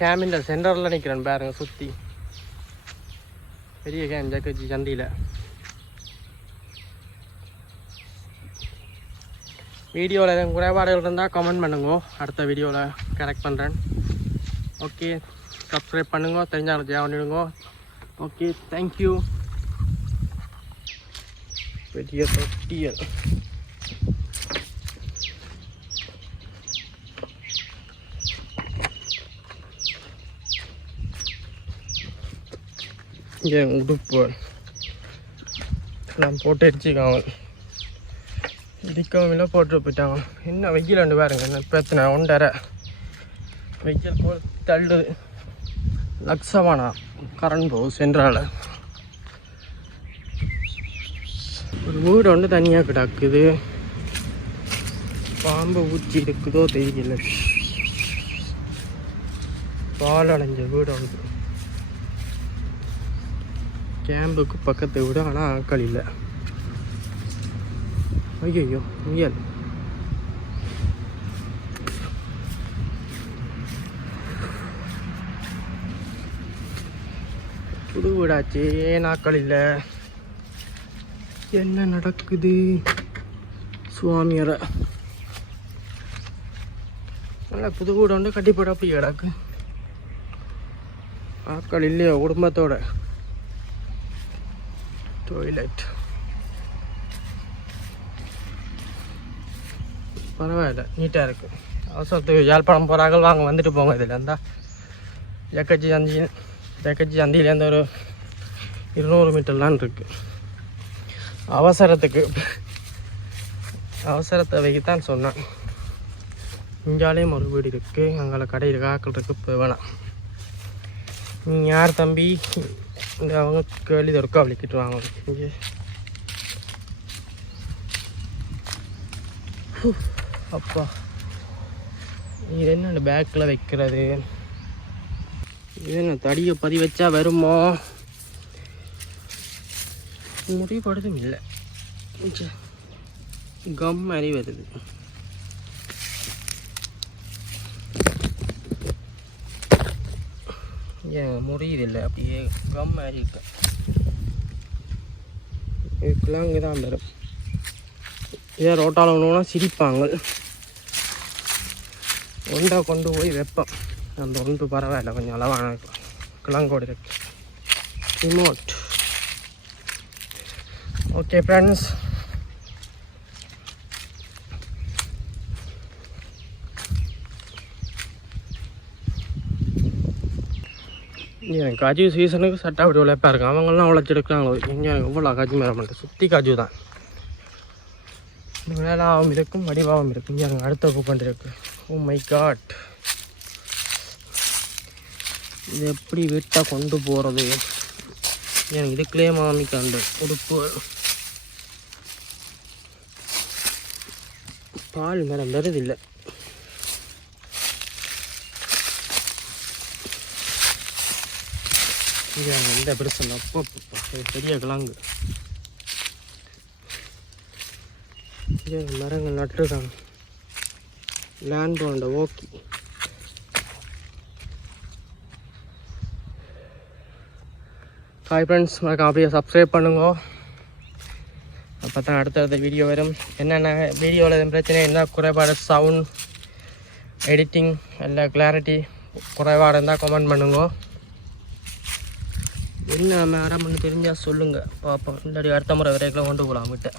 கேமின் சென்டரில் நிற்கிறேன் பாருங்க சுற்றி பெரிய கேம் ஜக்கச்சி சந்தியில். வீடியோவில் எதுவும் குறைபாடுகள் இருந்தால் கமெண்ட் பண்ணுங்க, அடுத்த வீடியோவில் கரெக்ட் பண்ணுறேன். ஓகே, சப்ஸ்கிரைப் பண்ணுங்க, தெரிஞ்சாலும் ஜாயின் பண்ணிடுங்க. Okay, thank you. பெரிய தொட்டியல் இங்கே உடுப்பு நான் போட்டு அடிச்சுக்காங்க, இடிக்கவும் இல்லை போட்டு போயிட்டாங்க. என்ன வெயில் ரெண்டு பாருங்க, என்ன பிரச்சனை 1.5 வெயில் போல் தள்ளுது. லக்ஸமானா கரண்ட் போகும் சென்ட்ரால். ஒரு வீடு ஒன்று தனியாக கிடக்குது, பாம்பு ஊச்சி இருக்குதோ தெரியல. பால் அடைஞ்ச வீடு ஒன்று கேம்புக்கு பக்கத்தை விட, ஆனால் ஆட்கள் இல்லை. ஐயோ முயல். புது வீடாச்சு, ஏன் ஆட்கள் இல்லை? என்ன நடக்குது சுவாமியரை? நல்லா புது வீடு வந்து கட்டி போட அப்படி கிடக்கு, ஆட்கள் இல்லையோ குடும்பத்தோட. டாய்லெட் பரவாயில்ல, நீட்டாக இருக்குது. அவசரத்துக்கு யாழ்ப்பாணம் போகிறாங்க, வாங்க வந்துட்டு போங்க. இதில் இருந்தால் ஜக்கச்சி சந்தியிலேருந்து ஒரு 200 மீட்டர்லாம் இருக்குது. அவசரத்தை வைக்கத்தான் சொன்னேன். இங்காலேயும் ஒரு வீடு இருக்குது, அங்கே கடை இருக்கு, ஆக்கள் இருக்குது. இப்போ வேணாம். நீங்கள் யார் தம்பி? இந்த அவங்க கேள்வி தொடுக்க வலிக்கிட்டு வாங்க. இங்கே அப்பா, இது என்ன பேக்கில் வைக்கிறது? இது என்ன தடியை பதி வச்சா வருமோ? முடிப்படுதும் இல்லை, கம் மாதிரி வருது. ஏன் முடியுது இல்லை, அப்படியே கம் மாதிரி இருக்கு. இதுக்கெல்லாம் இங்கே தான் வரும். ஏன் ரோட்டால் ஒன்றுனா சிரிப்பாங்க. ஒண்டை கொண்டு போய் வைப்பேன். அந்த ஒன்று பரவாயில்ல, கொஞ்சம் அளவான கிழங்கோடு இருக்கு. ரிமோட். ஓகே ஃப்ரெண்ட்ஸ், எனக்கு காஜு சீசனுக்கு சட்டை அப்படி உழைப்பா இருக்கும். அவங்களாம் உழைச்செடுக்கிறாங்களோ இங்கே எனக்கு இவ்வளோ காஜு மேலே மாட்டேன். சுற்றி காஜு தான். வேளாவும் இருக்கும், வடிவாகவும் இருக்கும். இங்கே எனக்கு அடுத்த பூக்கண்டு இருக்கு. ஓ மை காட், இது எப்படி வீட்டாக கொண்டு போகிறது? எனக்கு இதுக்குள்ளே மாமிக்காண்டு உடுப்பு. பால் மேலே வருதில்லை. எந்த பெருசு அப்போ பெரிய கிழங்கு. மரங்கள் நட்டுருக்காங்க. லேண்ட் போண்ட ஓகே. ஹாய் ஃப்ரெண்ட்ஸ், மறக்காம அப்படியே சப்ஸ்கிரைப் பண்ணுங்க. அப்போ தான் அடுத்தடுத்த வீடியோ வரும். என்னென்ன வீடியோவில் எதுவும் பிரச்சனை, என்ன குறைபாடு, சவுண்ட் எடிட்டிங் எல்லாம் கிளாரிட்டி குறைபாடு இருந்தால் கமெண்ட் பண்ணுங்க. என்ன மேடம் பண்ணி தெரிஞ்சால் சொல்லுங்கள் பார்ப்போம். இல்லாடி அடுத்த முறை வரைக்கும் கொண்டு போகலாம் விட்ட.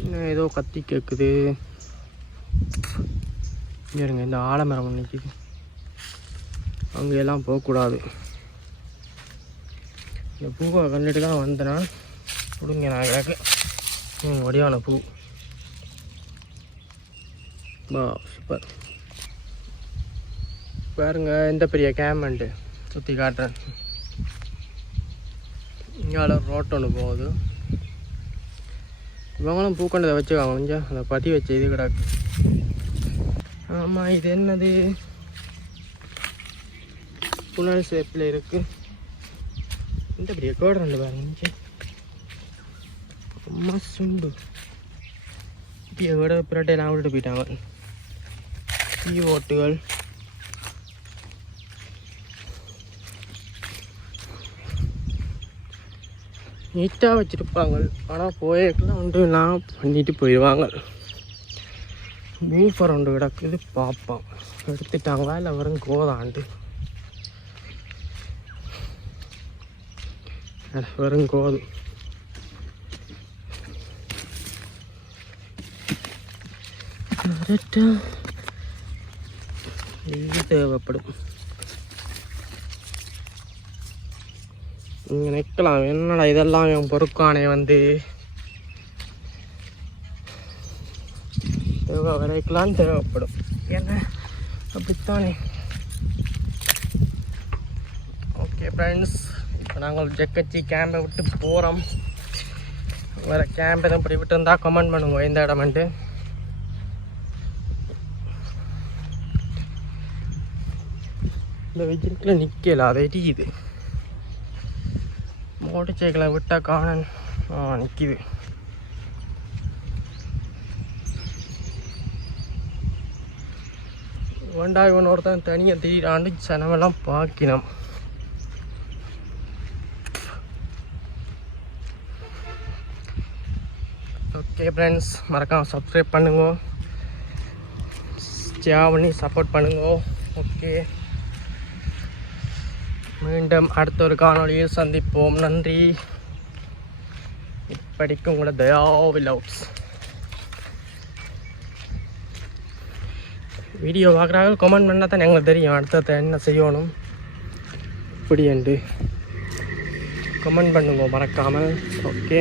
இன்னும் ஏதோ கத்தி கேட்குது. இருங்க, இந்த ஆலமரம் ஒன்று நிற்கிது, அங்கெல்லாம் போகக்கூடாது. இந்த பூவை கண்டுட்டு தான் வந்தேன்னா கொடுங்க. நான் கிடக்கு வடிவான பூ. சூப்பர் பாருங்க, எந்த பெரிய கேமண்டு சுற்றி காட்டுறேன். இங்கே ரோட் ஒன்று போகுது. இவங்களும் பூக்கண்டதை வச்சுக்காங்க கொஞ்சம், அந்த பதி வச்சு இது கிடக்கு. ஆமாம், இது என்னது? புனல் ஷேப்பில் இருக்குது. இந்த பெரிய கோடு ரெண்டு பாருங்க. அம்மா சுண்டு இப்படியே விட புரட்டையெல்லாம் விட்டுட்டு போயிட்டாங்க. டீ ஓட்டுகள் நீட்டாக வச்சுருப்பாங்க. ஆனால் போயிருக்கலாம் ஒன்றும் இல்லாமல் பண்ணிட்டு போயிடுவாங்க. பூஃபர் ஒன்று கிடக்குது, பார்ப்போம் எடுத்துட்டாங்களா இல்லை வரும் கோதாண்டு. வெறும் கோது இது தேவைப்படும். நீங்கள் நிற்கலாம், என்னடா இதெல்லாம் என் பொறுக்கானே வந்து வரைக்கலாம் தேவைப்படும். என்ன அப்படித்தானே. ஓகே ஃப்ரெண்ட்ஸ், இப்போ நாங்கள் ஜக்கச்சி கேம்பை விட்டு போகிறோம். வேறு கேம்ப் எதுவும் இப்படி விட்டு இருந்தால் கமெண்ட் பண்ணுவோம் இந்த இடமெண்ட்டு. இந்த வெஜிக்கில் நிற்கல, அதை எரியுது. மோட்டர் சைக்கிளை விட்டால் காண நிற்கிது. வேண்டா இவன் ஒருத்தன் தனியாக திடீராண்டு சனமெல்லாம் பார்க்கணும். ஓகே ஃப்ரெண்ட்ஸ், மறக்காம சப்ஸ்கிரைப் பண்ணுங்க, ஷேர் பண்ணி சப்போர்ட் பண்ணுங்க. ஓகே, மீண்டும் அடுத்த ஒரு காணொளியில் சந்திப்போம். நன்றி. இப்படிக்கு உங்களோட தயாவிலவுட்ஸ். வீடியோ பார்க்குறாங்க, கமெண்ட் பண்ணால் தான் எங்களுக்கு தெரியும் அடுத்தது என்ன செய்யணும் இப்படி என்று கமெண்ட் பண்ணுங்க மறக்காமல். ஓகே.